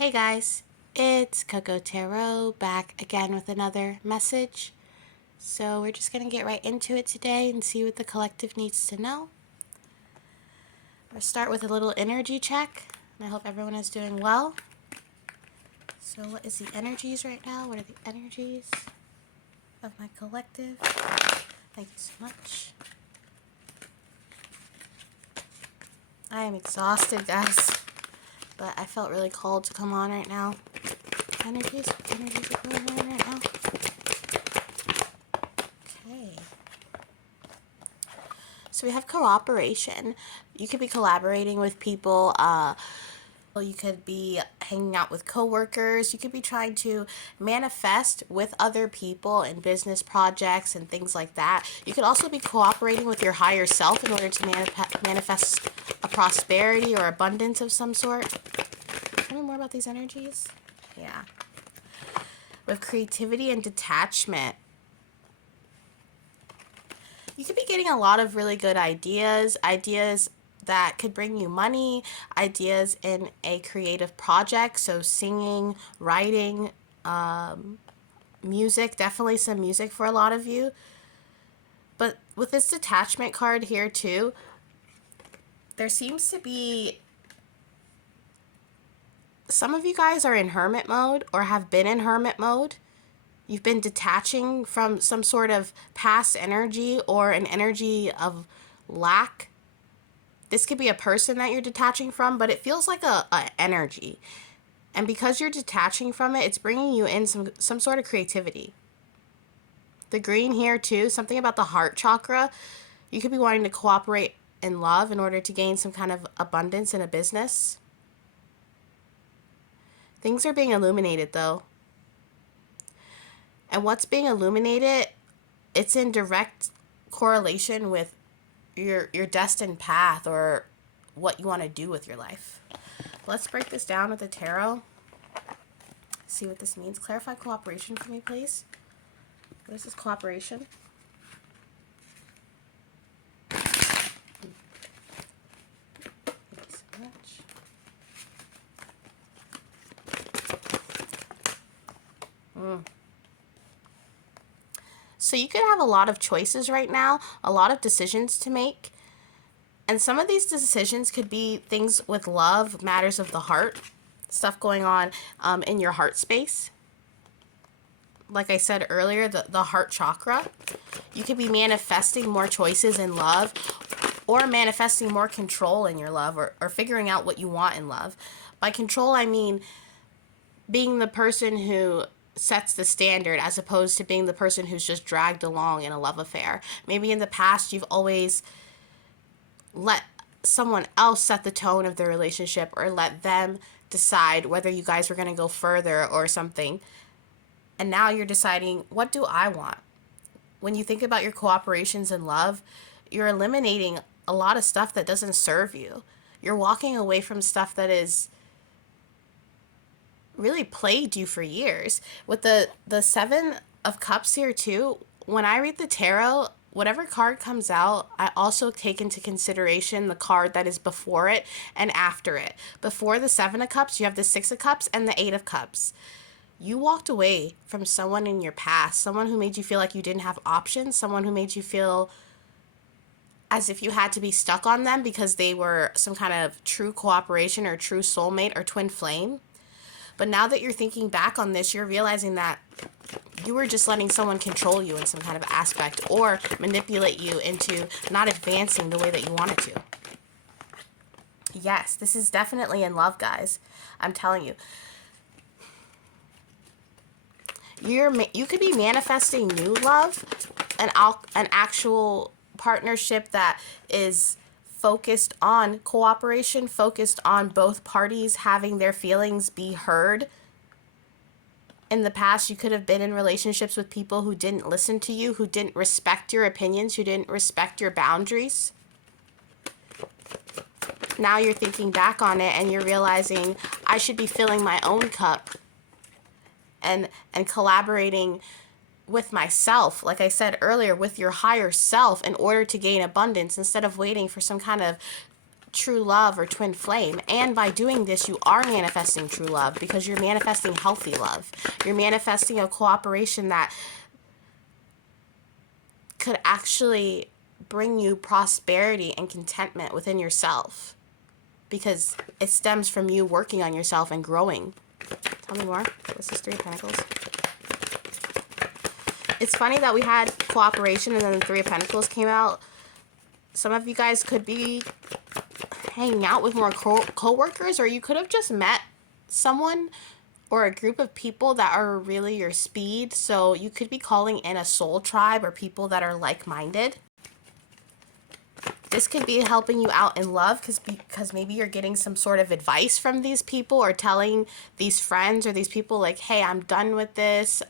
Hey guys, it's Coco Tarot back again with another message. So we're just going to get right into it today and see what the collective needs to know. We'll start with a little energy check, and I hope everyone is doing well. So what is the energies right now? What are the energies of my collective? Thank you so much. I am exhausted, guys, but I felt really called to come on right now. Energies are going on right now. Okay. So we have cooperation. You could be collaborating with people. You could be hanging out with coworkers. You could be trying to manifest with other people in business projects and things like that. You could also be cooperating with your higher self in order to manifest a prosperity or abundance of some sort. Tell me more about these energies. Yeah. With creativity and detachment. You could be getting a lot of really good ideas that could bring you money, ideas in a creative project, so singing, writing, music, definitely some music for a lot of you. But with this detachment card here too, there seems to be some of you guys are in hermit mode or have been in hermit mode. You've been detaching from some sort of past energy or an energy of lack. This could be a person that you're detaching from, but it feels like a energy. And because you're detaching from it, it's bringing you in some sort of creativity. The green here too, something about the heart chakra. You could be wanting to cooperate in love in order to gain some kind of abundance in a business. Things are being illuminated though. And what's being illuminated, it's in direct correlation with your destined path or what you want to do with your life. Let's break this down with the tarot. See what this means. Clarify cooperation for me, please. What is this cooperation? Thank you so much. So you could have a lot of choices right now, a lot of decisions to make. And some of these decisions could be things with love, matters of the heart, stuff going on in your heart space. Like I said earlier, the heart chakra. You could be manifesting more choices in love or manifesting more control in your love or figuring out what you want in love. By control, I mean being the person who sets the standard as opposed to being the person who's just dragged along in a love affair. Maybe in the past you've always let someone else set the tone of the relationship or let them decide whether you guys were going to go further or something. And now you're deciding, what do I want? When you think about your cooperations in love, you're eliminating a lot of stuff that doesn't serve you. You're walking away from stuff that is really plagued you for years. With the Seven of Cups here too, when I read the tarot, whatever card comes out, I also take into consideration the card that is before it and after it. Before the Seven of Cups, you have the Six of Cups and the Eight of Cups. You walked away from someone in your past, someone who made you feel like you didn't have options, someone who made you feel as if you had to be stuck on them because they were some kind of true cooperation or true soulmate or twin flame. But now that you're thinking back on this, you're realizing that you were just letting someone control you in some kind of aspect or manipulate you into not advancing the way that you wanted to. Yes, this is definitely in love, guys. I'm telling you. You could be manifesting new love, an actual partnership that is focused on cooperation, focused on both parties having their feelings be heard. In the past, you could have been in relationships with people who didn't listen to you, who didn't respect your opinions, who didn't respect your boundaries. Now you're thinking back on it and you're realizing I should be filling my own cup and collaborating with myself, like I said earlier, with your higher self in order to gain abundance instead of waiting for some kind of true love or twin flame. And by doing this, you are manifesting true love because you're manifesting healthy love. You're manifesting a cooperation that could actually bring you prosperity and contentment within yourself, because it stems from you working on yourself and growing. Tell me more. What's this Three of Pentacles? It's funny that we had cooperation and then the Three of Pentacles came out. Some of you guys could be hanging out with more co-workers, or you could have just met someone or a group of people that are really your speed. So you could be calling in a soul tribe or people that are like-minded. This could be helping you out in love because maybe you're getting some sort of advice from these people, or telling these friends or these people like, hey, I'm done with this.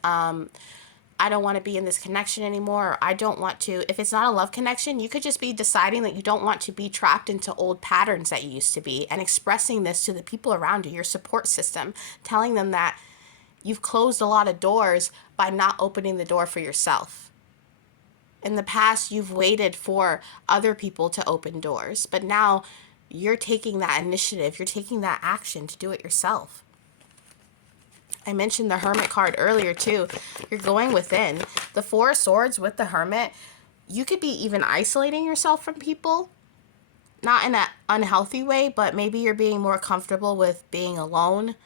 I don't want to be in this connection anymore. Or I don't want to. If it's not a love connection, you could just be deciding that you don't want to be trapped into old patterns that you used to be, and expressing this to the people around you, your support system, telling them that you've closed a lot of doors by not opening the door for yourself. In the past, you've waited for other people to open doors, but now you're taking that initiative. You're taking that action to do it yourself. I mentioned the Hermit card earlier too. You're going within. The Four of Swords with the Hermit, you could be even isolating yourself from people. Not in an unhealthy way, but maybe you're being more comfortable with being alone,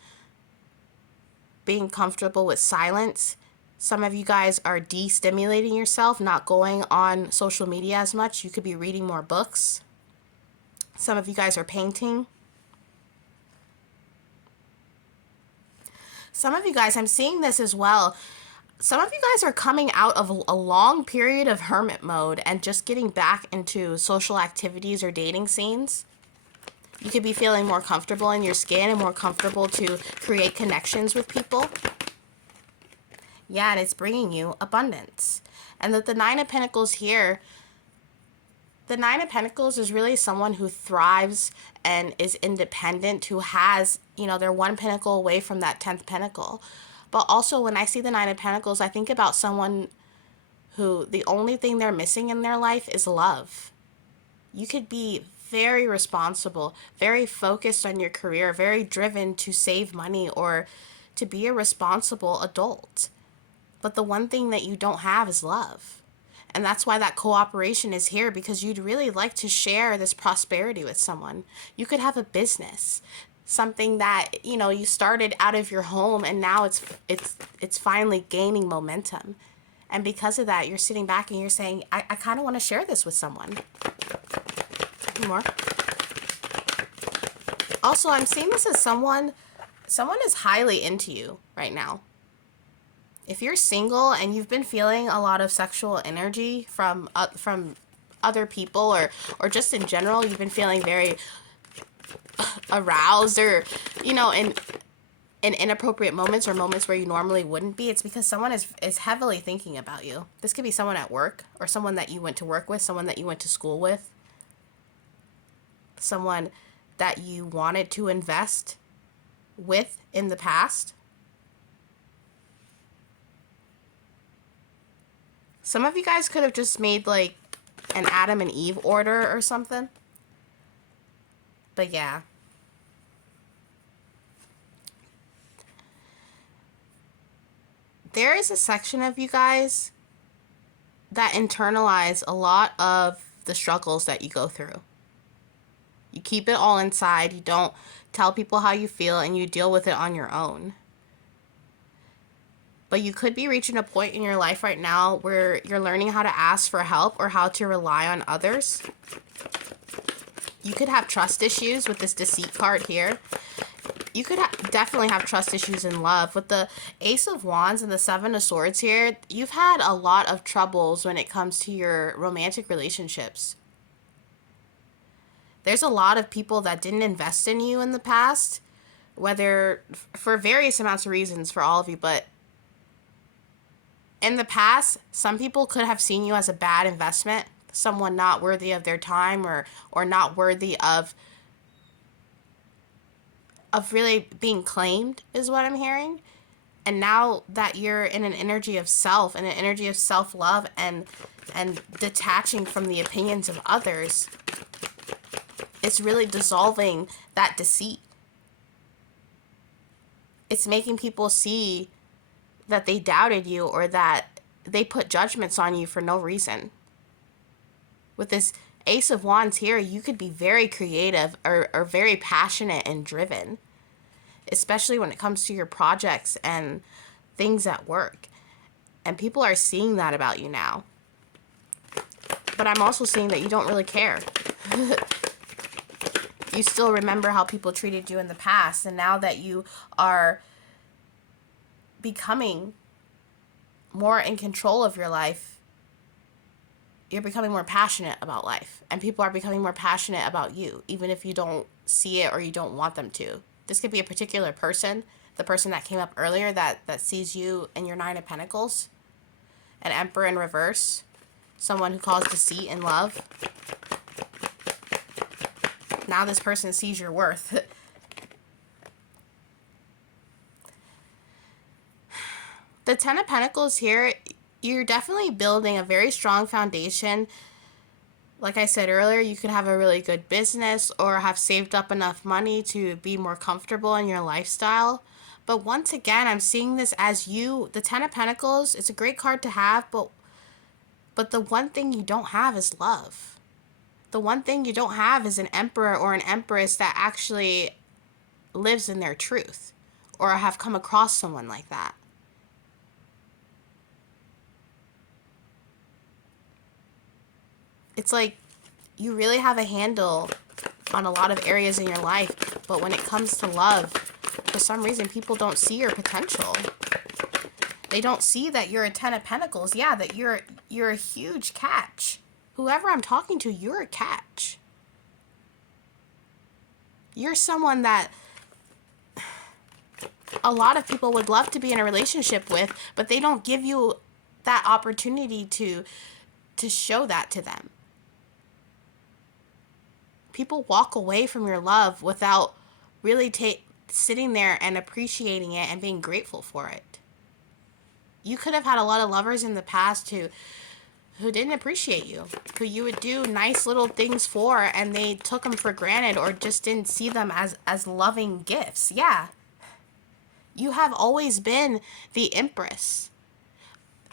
being comfortable with silence. Some of you guys are de-stimulating yourself, not going on social media as much. You could be reading more books. Some of you guys are painting. Some of you guys, I'm seeing this as well. Some of you guys are coming out of a long period of hermit mode and just getting back into social activities or dating scenes. You could be feeling more comfortable in your skin and more comfortable to create connections with people. Yeah, and it's bringing you abundance. And that the Nine of Pentacles here, the Nine of Pentacles is really someone who thrives and is independent, who has, you know, they're one pentacle away from that 10th pentacle. But also when I see the Nine of Pentacles, I think about someone who the only thing they're missing in their life is love. You could be very responsible, very focused on your career, very driven to save money or to be a responsible adult. But the one thing that you don't have is love. And that's why that cooperation is here, because you'd really like to share this prosperity with someone. You could have a business, something that, you know, you started out of your home and now it's finally gaining momentum. And because of that, you're sitting back and you're saying, I kind of want to share this with someone. More. Also, I'm seeing this as someone is highly into you right now. If you're single and you've been feeling a lot of sexual energy from other people, or just in general, you've been feeling very aroused, or, you know, in inappropriate moments or moments where you normally wouldn't be, it's because someone is heavily thinking about you. This could be someone at work, or someone that you went to work with, someone that you went to school with, someone that you wanted to invest with in the past. Some of you guys could have just made like an Adam and Eve order or something. But yeah. There is a section of you guys that internalize a lot of the struggles that you go through. You keep it all inside. You don't tell people how you feel, and you deal with it on your own. But you could be reaching a point in your life right now where you're learning how to ask for help or how to rely on others. You could have trust issues with this Deceit card here. You could definitely have trust issues in love. With the Ace of Wands and the Seven of Swords here, you've had a lot of troubles when it comes to your romantic relationships. There's a lot of people that didn't invest in you in the past, whether for various amounts of reasons for all of you, but in the past, some people could have seen you as a bad investment, someone not worthy of their time, or not worthy of really being claimed, is what I'm hearing. And now that you're in an energy of self, and an energy of self-love, and detaching from the opinions of others, It's really dissolving that deceit. It's making people see that they doubted you or that they put judgments on you for no reason. With this Ace of Wands here, you could be very creative or very passionate and driven, especially when it comes to your projects and things at work. And people are seeing that about you now. But I'm also seeing that you don't really care. You still remember how people treated you in the past, and now that you are becoming more in control of your life, you're becoming more passionate about life, and people are becoming more passionate about you, even if you don't see it or you don't want them to. This could be a particular person, the person that came up earlier that sees you in your Nine of Pentacles, an Emperor in reverse, someone who caused deceit in love. Now this person sees your worth. The Ten of Pentacles here, you're definitely building a very strong foundation. Like I said earlier, you could have a really good business or have saved up enough money to be more comfortable in your lifestyle. But once again, I'm seeing this as you, the Ten of Pentacles, it's a great card to have, but the one thing you don't have is love. The one thing you don't have is an emperor or an empress that actually lives in their truth, or have come across someone like that. It's like you really have a handle on a lot of areas in your life, but when it comes to love, for some reason people don't see your potential. They don't see that you're a Ten of Pentacles. Yeah, that you're a huge catch. Whoever I'm talking to, you're a catch. You're someone that a lot of people would love to be in a relationship with, but they don't give you that opportunity to show that to them. People walk away from your love without really sitting there and appreciating it and being grateful for it. You could have had a lot of lovers in the past who didn't appreciate you, who you would do nice little things for, and they took them for granted or just didn't see them as loving gifts. Yeah. You have always been the Empress,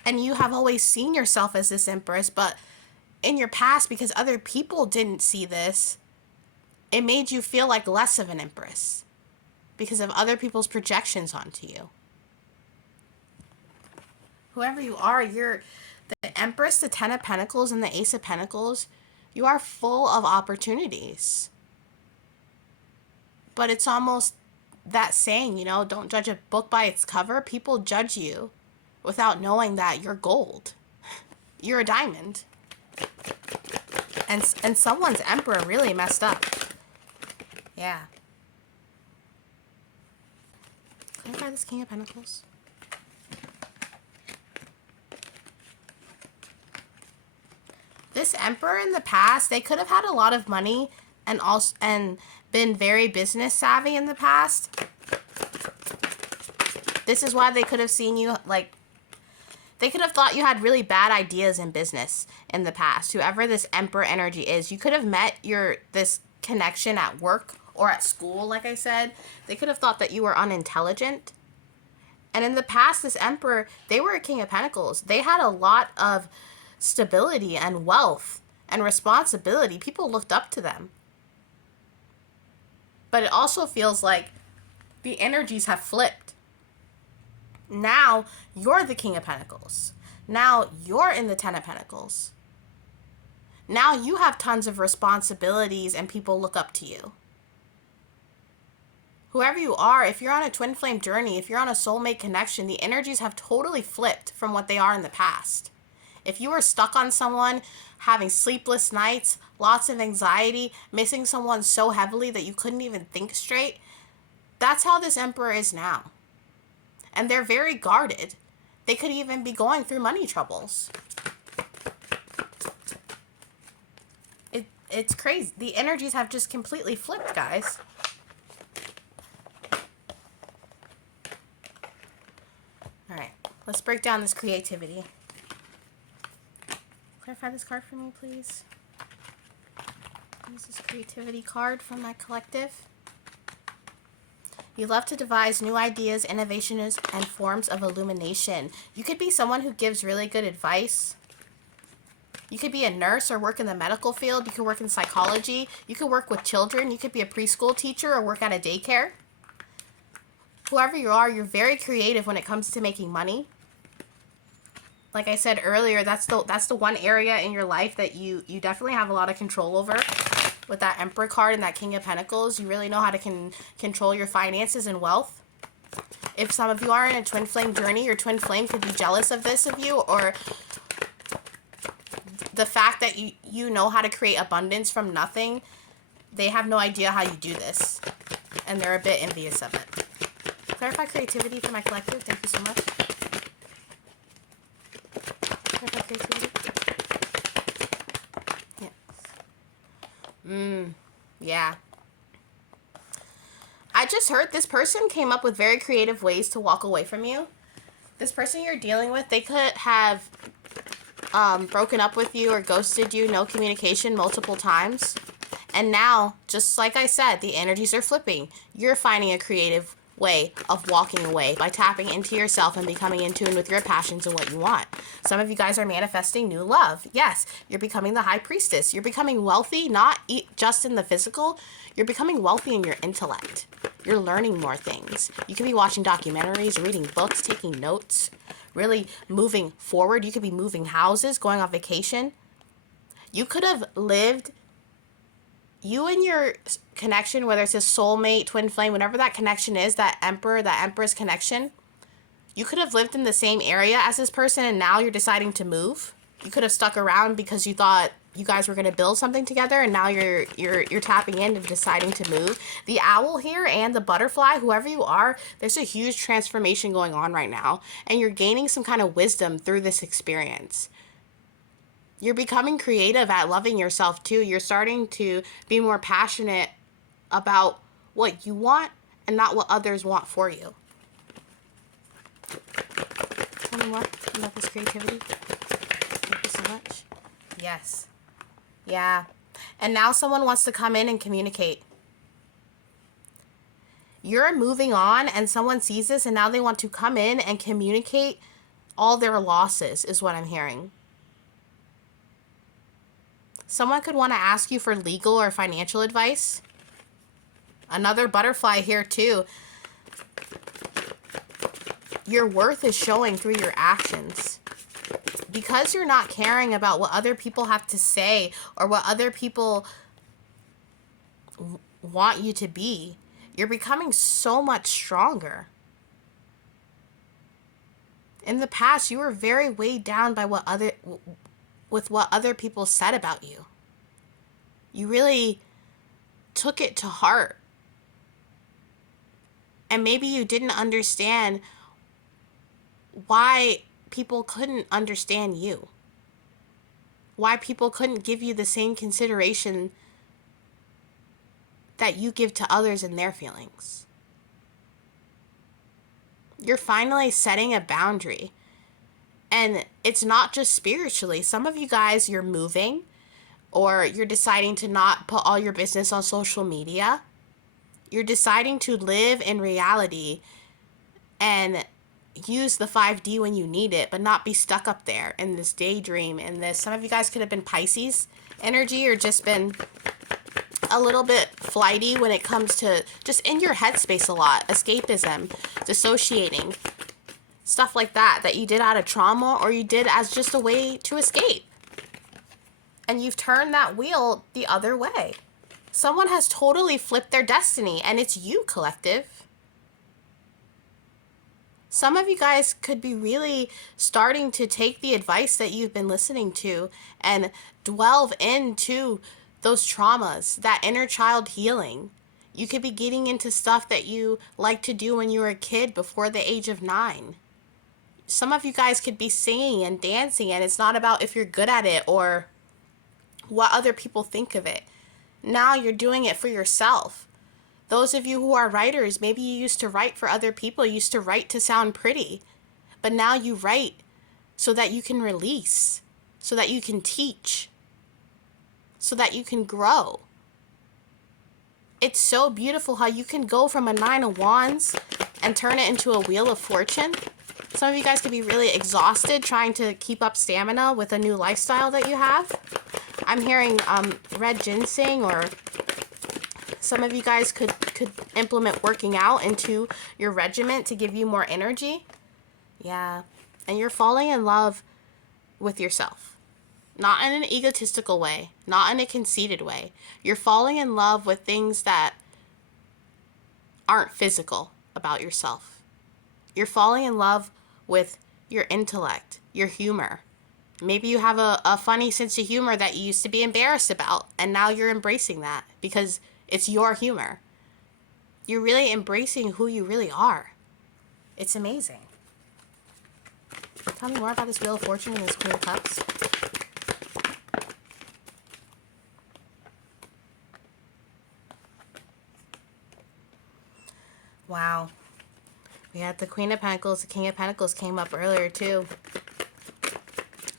and you have always seen yourself as this Empress, but in your past, because other people didn't see this, it made you feel like less of an Empress because of other people's projections onto you. Whoever you are, you're the Empress, the Ten of Pentacles, and the Ace of Pentacles. You are full of opportunities. But it's almost that saying, you know, don't judge a book by its cover. People judge you without knowing that you're gold. You're a diamond. And someone's Emperor really messed up. Yeah. Can I try this King of Pentacles? This Emperor in the past, they could have had a lot of money and been very business savvy in the past. This is why they could have seen you, like, they could have thought you had really bad ideas in business in the past. Whoever this Emperor energy is, you could have met this connection at work or at school, like I said. They could have thought that you were unintelligent. And in the past, this Emperor, they were a King of Pentacles. They had a lot of stability and wealth and responsibility. People looked up to them. But it also feels like the energies have flipped. Now you're the King of Pentacles. Now you're in the Ten of Pentacles. Now you have tons of responsibilities and people look up to you. Whoever you are, if you're on a twin flame journey, if you're on a soulmate connection, the energies have totally flipped from what they are in the past. If you were stuck on someone, having sleepless nights, lots of anxiety, missing someone so heavily that you couldn't even think straight, that's how this Emperor is now. And they're very guarded. They could even be going through money troubles. It's crazy. The energies have just completely flipped, guys. All right, let's break down this creativity. Clarify this card for me, please. Use this creativity card from my collective. You love to devise new ideas, innovations, and forms of illumination. You could be someone who gives really good advice. You could be a nurse or work in the medical field. You could work in psychology. You could work with children. You could be a preschool teacher or work at a daycare. Whoever you are, you're very creative when it comes to making money. Like I said earlier, that's the one area in your life that you definitely have a lot of control over. With that Emperor card and that King of Pentacles, you really know how to control your finances and wealth. If some of you are in a twin flame journey, your twin flame could be jealous of this of you, or the fact that you know how to create abundance from nothing. They have no idea how you do this, and they're a bit envious of it. Clarify creativity for my collective. Thank you so much. Clarify creativity. Yeah. I just heard this person came up with very creative ways to walk away from you. This person you're dealing with, they could have broken up with you or ghosted you, no communication multiple times. And now, just like I said, the energies are flipping. You're finding a creative way of walking away by tapping into yourself and becoming in tune with your passions and what you want. Some of you guys are manifesting new love. Yes, you're becoming the high priestess. You're becoming wealthy, not just in the physical. You're becoming wealthy in your intellect. You're learning more things. You could be watching documentaries, reading books, taking notes, really moving forward. You could be moving houses, going on vacation. You could have lived, you and your connection, whether it's a soulmate, twin flame, whatever that connection is, that emperor, that empress connection, you could have lived in the same area as this person and now you're deciding to move. You could have stuck around because you thought you guys were going to build something together, and now you're tapping in and deciding to move. The owl here and the butterfly, whoever you are, there's a huge transformation going on right now, and you're gaining some kind of wisdom through this experience. You're becoming creative at loving yourself too. You're starting to be more passionate about what you want and not what others want for you. Tell me more about this creativity. Thank you so much. Yes. Yeah. And now someone wants to come in and communicate. You're moving on and someone sees this and now they want to come in and communicate all their losses, is what I'm hearing. Someone could want to ask you for legal or financial advice. Another butterfly here too. Your worth is showing through your actions. Because you're not caring about what other people have to say or what other people want you to be, you're becoming so much stronger. In the past, you were very weighed down by what other people said about you. You really took it to heart. And maybe you didn't understand why people couldn't understand you. Why people couldn't give you the same consideration that you give to others in their feelings. You're finally setting a boundary. And it's not just spiritually. Some of you guys, you're moving, or you're deciding to not put all your business on social media. You're deciding to live in reality and use the 5D when you need it, but not be stuck up there in this daydream. And this, some of you guys could have been Pisces energy, or just been a little bit flighty when it comes to just in your headspace a lot. Escapism, dissociating, stuff like that you did out of trauma or you did as just a way to escape. And you've turned that wheel the other way. Someone has totally flipped their destiny, and it's you, collective. Some of you guys could be really starting to take the advice that you've been listening to and delve into those traumas, that inner child healing. You could be getting into stuff that you liked to do when you were a kid before the age of 9. Some of you guys could be singing and dancing, and it's not about if you're good at it or what other people think of it. Now you're doing it for yourself. Those of you who are writers, maybe you used to write for other people, you used to write to sound pretty, but now you write so that you can release, so that you can teach, so that you can grow. it's so beautiful how you can go from a 9 of Wands and turn it into a Wheel of Fortune. Some of you guys could be really exhausted trying to keep up stamina with a new lifestyle that you have. I'm hearing red ginseng, or some of you guys could implement working out into your regimen to give you more energy. Yeah. And you're falling in love with yourself. Not in an egotistical way, not in a conceited way. You're falling in love with things that aren't physical about yourself. You're falling in love with your intellect, your humor. Maybe you have a funny sense of humor that you used to be embarrassed about, and now you're embracing that because it's your humor. You're really embracing who you really are. It's amazing. Tell me more about this Wheel of Fortune and this Queen of Cups. Wow. We had the Queen of Pentacles, the King of Pentacles came up earlier too.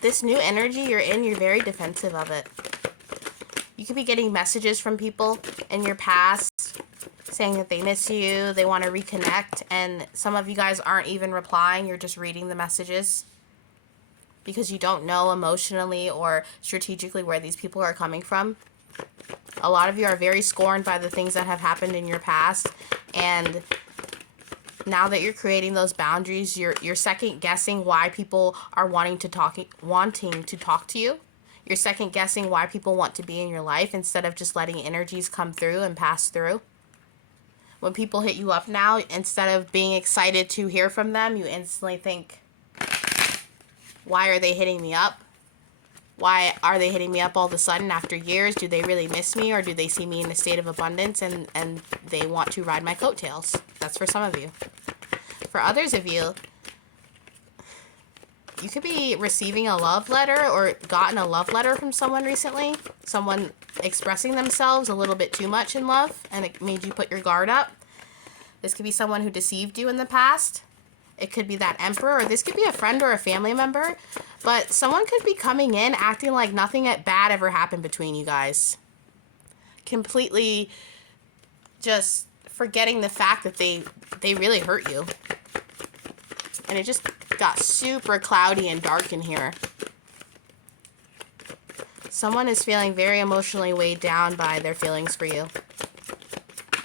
This new energy you're in, you're very defensive of it. You could be getting messages from people in your past saying that they miss you, they want to reconnect, and some of you guys aren't even replying, you're just reading the messages because you don't know emotionally or strategically where these people are coming from. A lot of you are very scorned by the things that have happened in your past, and now that you're creating those boundaries, you're second guessing why people are wanting to talk to you. You're second guessing why people want to be in your life instead of just letting energies come through and pass through. When people hit you up now, instead of being excited to hear from them, you instantly think, why are they hitting me up? Why are they hitting me up all of a sudden after years? Do they really miss me, or do they see me in a state of abundance and they want to ride my coattails? That's for some of you. For others of you, you could be receiving a love letter or gotten a love letter from someone recently. Someone expressing themselves a little bit too much in love, and it made you put your guard up. This could be someone who deceived you in the past. It could be that Emperor, or this could be a friend or a family member. But someone could be coming in acting like nothing bad ever happened between you guys. Completely just forgetting the fact that they really hurt you. And it just got super cloudy and dark in here. Someone is feeling very emotionally weighed down by their feelings for you.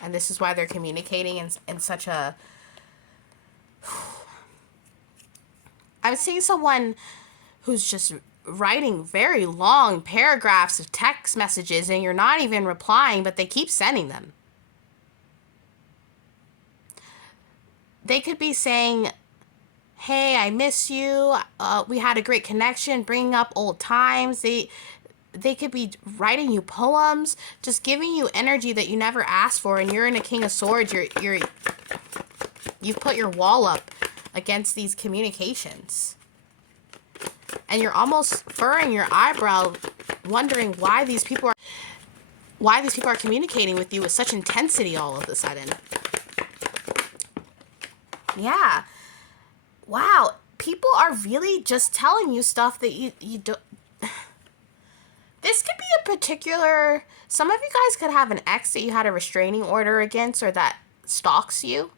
And this is why they're communicating in such a... I'm seeing someone who's just writing very long paragraphs of text messages and you're not even replying, but they keep sending them. They could be saying, hey, I miss you. We had a great connection, bringing up old times. They could be writing you poems, just giving you energy that you never asked for. And you're in a King of Swords. You've put your wall up against these communications. And you're almost furrowing your eyebrow, wondering why these people are communicating with you with such intensity all of a sudden. Yeah. Wow. People are really just telling you stuff that you don't... This could be a particular... Some of you guys could have an ex that you had a restraining order against, or that stalks you.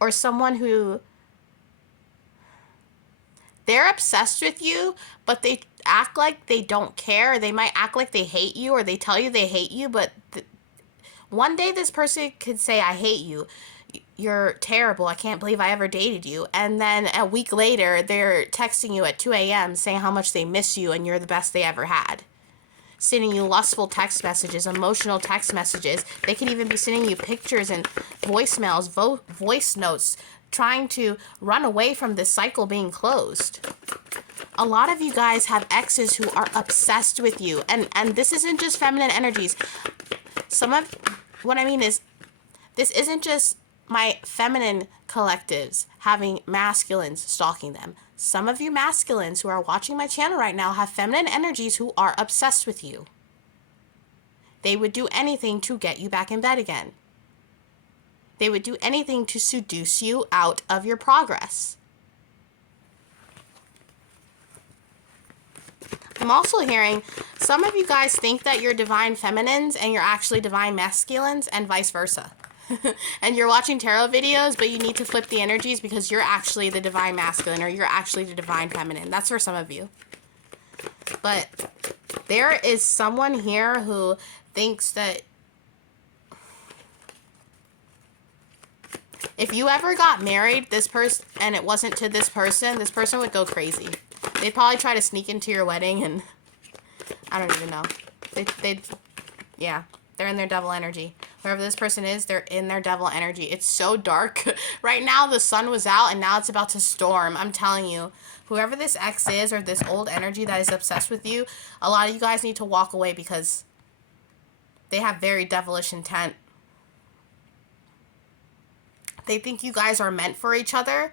Or someone who... They're obsessed with you, but they act like they don't care. They might act like they hate you, or they tell you they hate you, but one day this person could say, I hate you. You're terrible. I can't believe I ever dated you. And then a week later, they're texting you at 2 a.m. saying how much they miss you and you're the best they ever had. Sending you lustful text messages, emotional text messages. They could even be sending you pictures and voicemails, voice notes, trying to run away from this cycle being closed. A lot of you guys have exes who are obsessed with you. And this isn't just feminine energies. What I mean is, this isn't just my feminine collectives having masculines stalking them. Some of you masculines who are watching my channel right now have feminine energies who are obsessed with you. They would do anything to get you back in bed again. They would do anything to seduce you out of your progress. I'm also hearing some of you guys think that you're divine feminines and you're actually divine masculines, and vice versa. And you're watching tarot videos, but you need to flip the energies because you're actually the divine masculine or you're actually the divine feminine. That's for some of you. But there is someone here who thinks that if you ever got married, this person, and it wasn't to this person would go crazy. They'd probably try to sneak into your wedding, and I don't even know. Yeah, they're in their devil energy. Whoever this person is, they're in their devil energy. It's so dark. Right now, the sun was out, and now it's about to storm. I'm telling you, whoever this ex is, or this old energy that is obsessed with you, a lot of you guys need to walk away because they have very devilish intent. They think you guys are meant for each other.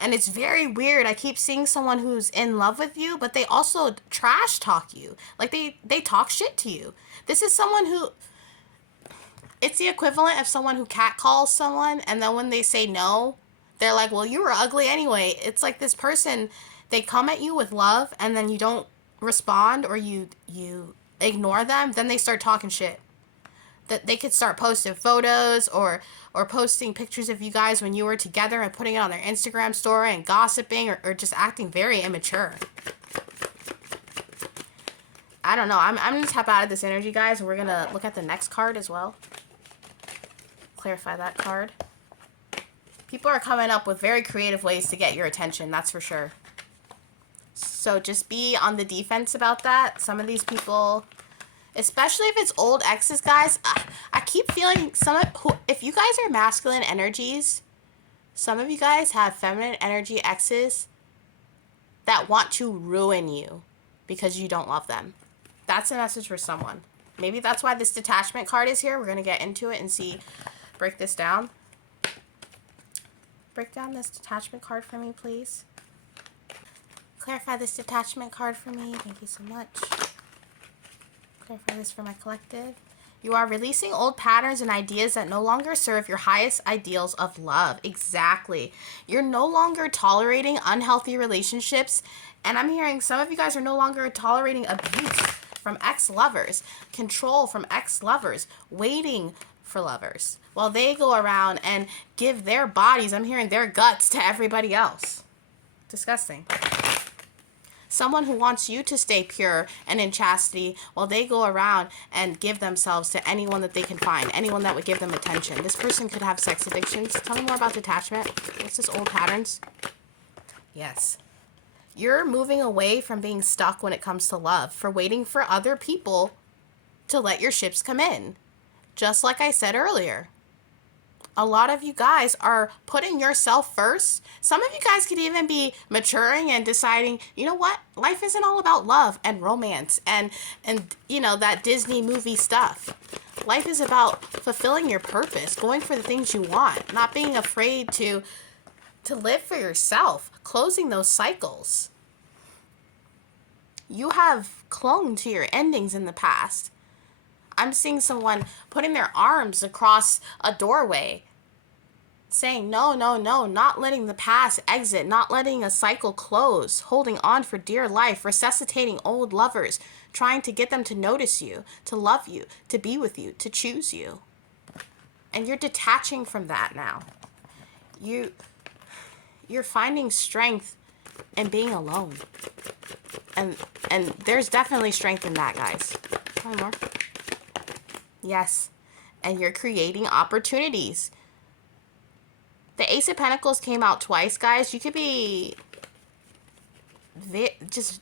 And it's very weird. I keep seeing someone who's in love with you, but they also trash talk you. Like, they talk shit to you. This is someone who... It's the equivalent of someone who catcalls someone, and then when they say no, they're like, well, you were ugly anyway. It's like this person, they come at you with love, and then you don't respond, or you ignore them, then they start talking shit. That they could start posting photos or posting pictures of you guys when you were together and putting it on their Instagram story and gossiping or just acting very immature. I don't know. I'm going to tap out of this energy, guys, and we're going to look at the next card as well. Clarify that card. People are coming up with very creative ways to get your attention, that's for sure. So just be on the defense about that. Some of these people... Especially if it's old exes, guys. I keep feeling if you guys are masculine energies, some of you guys have feminine energy exes that want to ruin you because you don't love them. That's a message for someone. Maybe that's why this detachment card is here. We're going to get into it and break this down. Break down this detachment card for me, please. Clarify this detachment card for me. Thank you so much. Clarify this for my collective. You are releasing old patterns and ideas that no longer serve your highest ideals of love. Exactly. You're no longer tolerating unhealthy relationships. And I'm hearing some of you guys are no longer tolerating abuse from ex-lovers, control from ex-lovers, waiting for lovers, while they go around and give their bodies, I'm hearing their guts, to everybody else. Disgusting. Someone who wants you to stay pure and in chastity while they go around and give themselves to anyone that they can find, anyone that would give them attention. This person could have sex addictions. Tell me more about detachment. What's this old patterns? Yes. You're moving away from being stuck when it comes to love, for waiting for other people to let your ships come in. Just like I said earlier. A lot of you guys are putting yourself first. Some of you guys could even be maturing and deciding, you know what? Life isn't all about love and romance and you know, that Disney movie stuff. Life is about fulfilling your purpose, going for the things you want, not being afraid to live for yourself, closing those cycles. You have clung to your endings in the past. I'm seeing someone putting their arms across a doorway, saying, no, no, no, not letting the past exit, not letting a cycle close, holding on for dear life, resuscitating old lovers, trying to get them to notice you, to love you, to be with you, to choose you. And you're detaching from that now. You're finding strength in being alone. And there's definitely strength in that, guys. One more. Yes. And you're creating opportunities. The Ace of Pentacles came out twice, guys. You could be just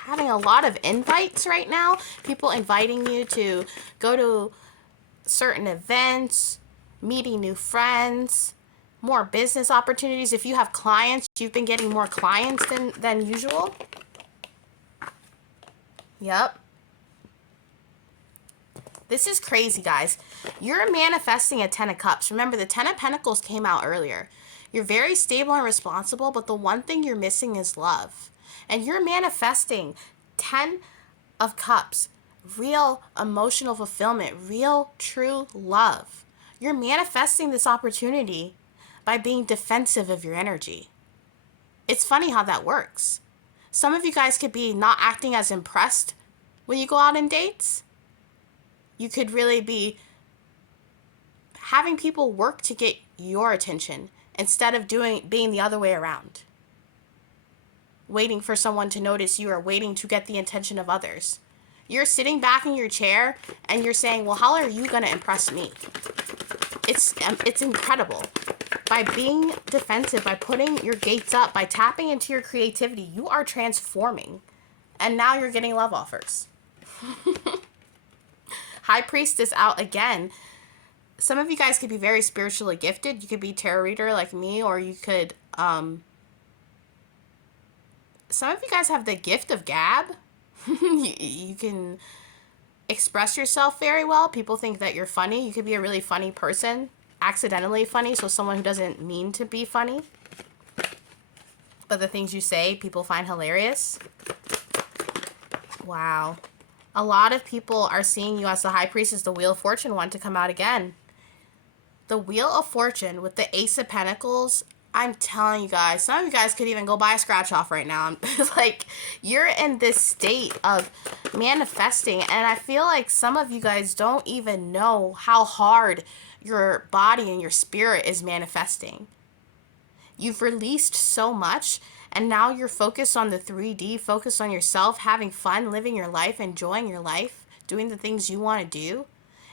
having a lot of invites right now. People inviting you to go to certain events, meeting new friends, more business opportunities. If you have clients, you've been getting more clients than usual. Yep. This is crazy, guys. You're manifesting a 10 of Cups. Remember, the 10 of Pentacles came out earlier. You're very stable and responsible, but the one thing you're missing is love. And you're manifesting 10 of Cups. Real emotional fulfillment. Real, true love. You're manifesting this opportunity by being defensive of your energy. It's funny how that works. Some of you guys could be not acting as impressed when you go out on dates. You could really be having people work to get your attention instead of being the other way around. Waiting for someone to notice you or waiting to get the attention of others. You're sitting back in your chair and you're saying, well, how are you going to impress me? It's incredible. By being defensive, by putting your gates up, by tapping into your creativity, you are transforming. And now you're getting love offers. High Priestess out again. Some of you guys could be very spiritually gifted. You could be a tarot reader like me, or you could, some of you guys have the gift of gab. You can express yourself very well. People think that you're funny. You could be a really funny person, accidentally funny, so someone who doesn't mean to be funny. But the things you say, people find hilarious. Wow. A lot of people are seeing you as the High Priestess, the Wheel of Fortune one to come out again. The Wheel of Fortune with the Ace of Pentacles, I'm telling you guys, some of you guys could even go buy a scratch off right now. Like, you're in this state of manifesting, and I feel like some of you guys don't even know how hard your body and your spirit is manifesting. You've released so much, and now you're focused on the 3D, focused on yourself, having fun, living your life, enjoying your life, doing the things you want to do.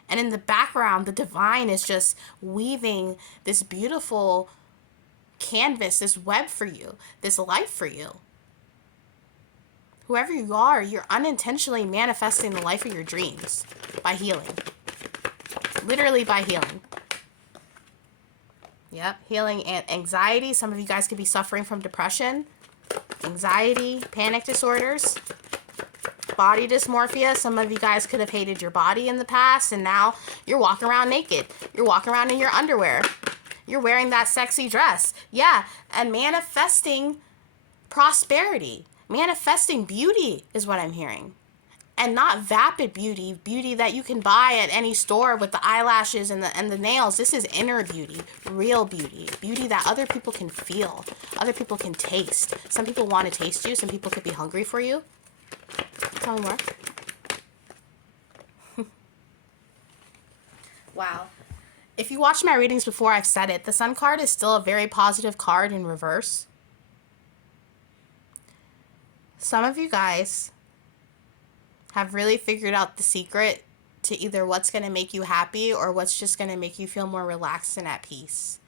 And in the background, the divine is just weaving this beautiful canvas, this web for you, this life for you. Whoever you are, you're unintentionally manifesting the life of your dreams by healing. Literally by healing. Yep, healing and anxiety. Some of you guys could be suffering from depression, anxiety, panic disorders, body dysmorphia. Some of you guys could have hated your body in the past, and now you're walking around naked. You're walking around in your underwear. You're wearing that sexy dress. Yeah, and manifesting prosperity. Manifesting beauty is what I'm hearing. And not vapid beauty, beauty that you can buy at any store with the eyelashes and the nails. This is inner beauty, real beauty, beauty that other people can feel, other people can taste. Some people want to taste you. Some people could be hungry for you. Tell me more. Wow. If you watched my readings before, I've said it. The Sun card is still a very positive card in reverse. Some of you guys have really figured out the secret to either what's going to make you happy or what's just going to make you feel more relaxed and at peace.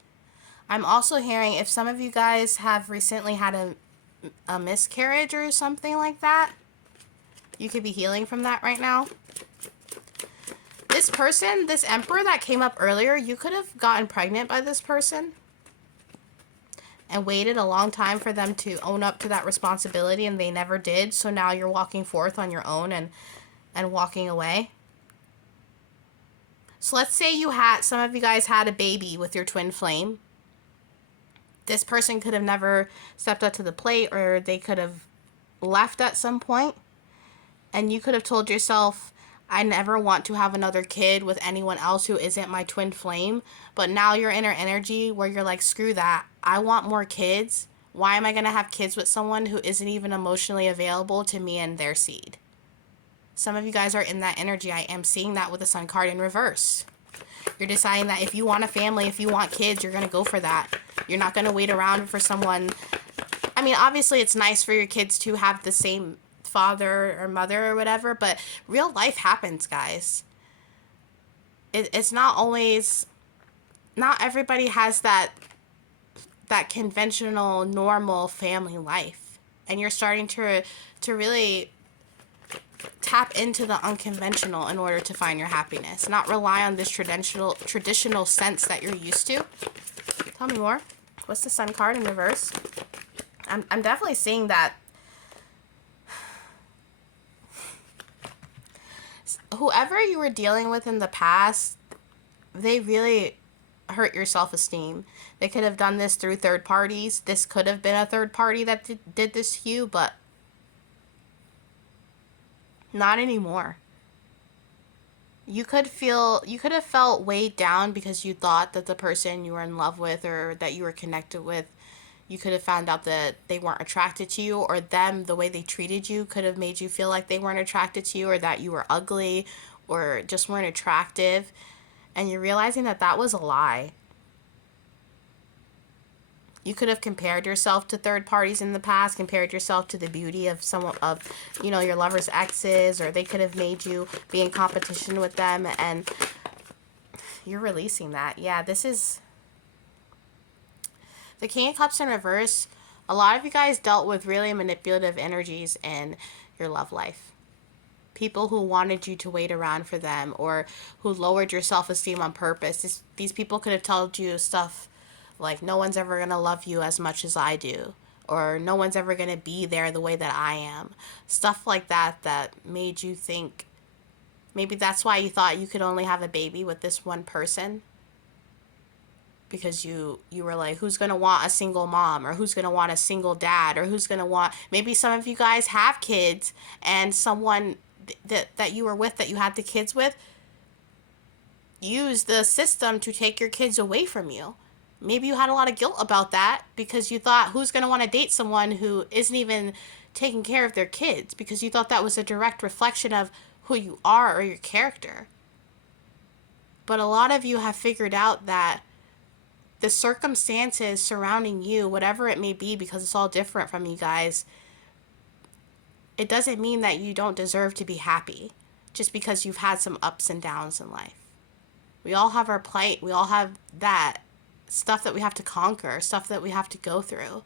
I'm also hearing if some of you guys have recently had a miscarriage or something like that, you could be healing from that right now. This person, this Emperor that came up earlier, you could have gotten pregnant by this person and waited a long time for them to own up to that responsibility, and they never did. So now you're walking forth on your own and walking away. So let's say some of you guys had a baby with your twin flame. This person could have never stepped up to the plate, or they could have left at some point. And you could have told yourself, I never want to have another kid with anyone else who isn't my twin flame. But now you're in her energy where you're like, screw that. I want more kids. Why am I going to have kids with someone who isn't even emotionally available to me and their seed? Some of you guys are in that energy. I am seeing that with the Sun card in reverse. You're deciding that if you want a family, if you want kids, you're going to go for that. You're not going to wait around for someone. I mean, obviously it's nice for your kids to have the same father or mother or whatever, but real life happens, guys. It's not always, not everybody has that conventional, normal family life. And you're starting to really tap into the unconventional in order to find your happiness. Not rely on this traditional sense that you're used to. Tell me more. What's the Sun card in reverse? I'm definitely seeing that whoever you were dealing with in the past, they really hurt your self-esteem. They could have done this through third parties. This could have been a third party that did this to you, but not anymore. You could have felt weighed down because you thought that the person you were in love with or that you were connected with You could have found out that they weren't attracted to you, or them, the way they treated you, could have made you feel like they weren't attracted to you, or that you were ugly, or just weren't attractive. And you're realizing that that was a lie. You could have compared yourself to third parties in the past, compared yourself to the beauty of someone, of, you know, your lover's exes, or they could have made you be in competition with them, and you're releasing that. Yeah, this is the King of Cups in reverse. A lot of you guys dealt with really manipulative energies in your love life. People who wanted you to wait around for them, or who lowered your self-esteem on purpose. These people could have told you stuff like, no one's ever going to love you as much as I do, or no one's ever going to be there the way that I am. Stuff like that that made you think, maybe that's why you thought you could only have a baby with this one person, because you were like, who's going to want a single mom, or who's going to want a single dad, or who's going to want, maybe some of you guys have kids, and someone that you were with, that you had the kids with, used the system to take your kids away from you. Maybe you had a lot of guilt about that, because you thought, who's going to want to date someone who isn't even taking care of their kids, because you thought that was a direct reflection of who you are or your character. But a lot of you have figured out that the circumstances surrounding you, whatever it may be, because it's all different from you guys, it doesn't mean that you don't deserve to be happy just because you've had some ups and downs in life. We all have our plight. We all have that stuff that we have to conquer, stuff that we have to go through.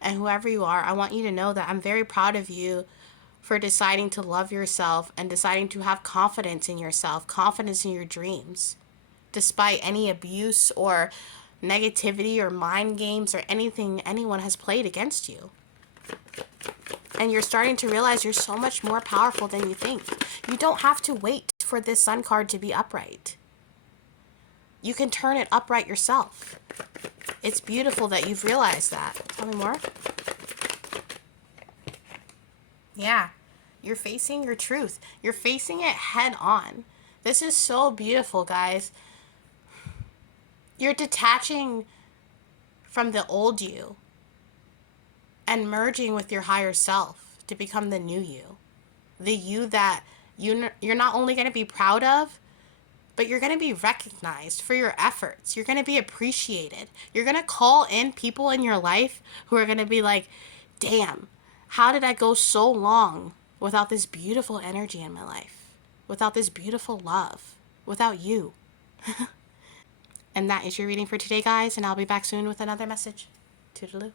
And whoever you are, I want you to know that I'm very proud of you for deciding to love yourself and deciding to have confidence in yourself, confidence in your dreams, despite any abuse or negativity or mind games or anything anyone has played against you. And you're starting to realize you're so much more powerful than you think. You don't have to wait for this Sun card to be upright. You can turn it upright yourself. It's beautiful that you've realized that. Tell me more. Yeah, you're facing your truth. You're facing it head on. This is so beautiful, guys. You're detaching from the old you and merging with your higher self to become the new you. The you that you're not only going to be proud of, but you're going to be recognized for your efforts. You're going to be appreciated. You're going to call in people in your life who are going to be like, damn, how did I go so long without this beautiful energy in my life? Without this beautiful love? Without you? And that is your reading for today, guys, and I'll be back soon with another message. Toodaloo.